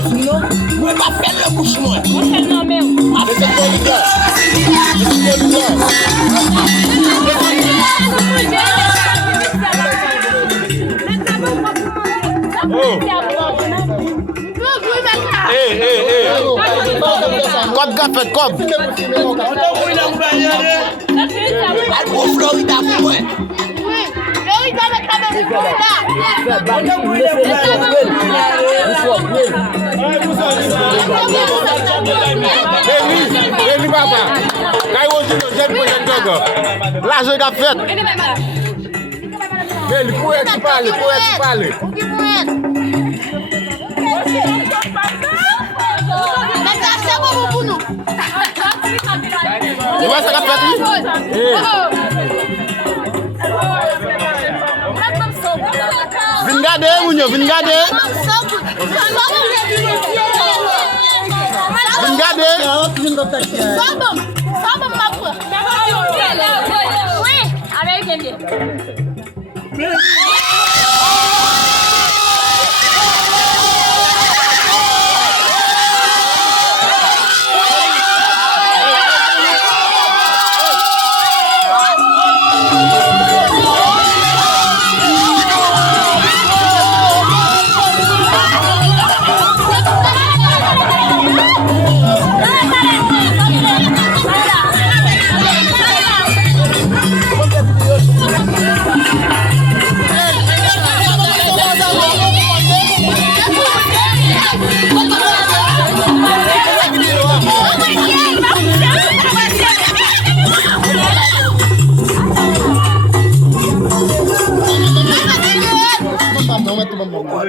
Moi, pas faire le bouche, moi. On fait non, mais. Comme gaffe, comme. Albo Florida, moi. Ele papa. Cai hoje no jeito que ele joga. Lá joga feto. Ele pode pale. Ele vai sacar feto. Vingade, munyo, vingade.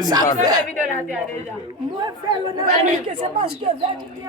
Ça fait. Moi, faire le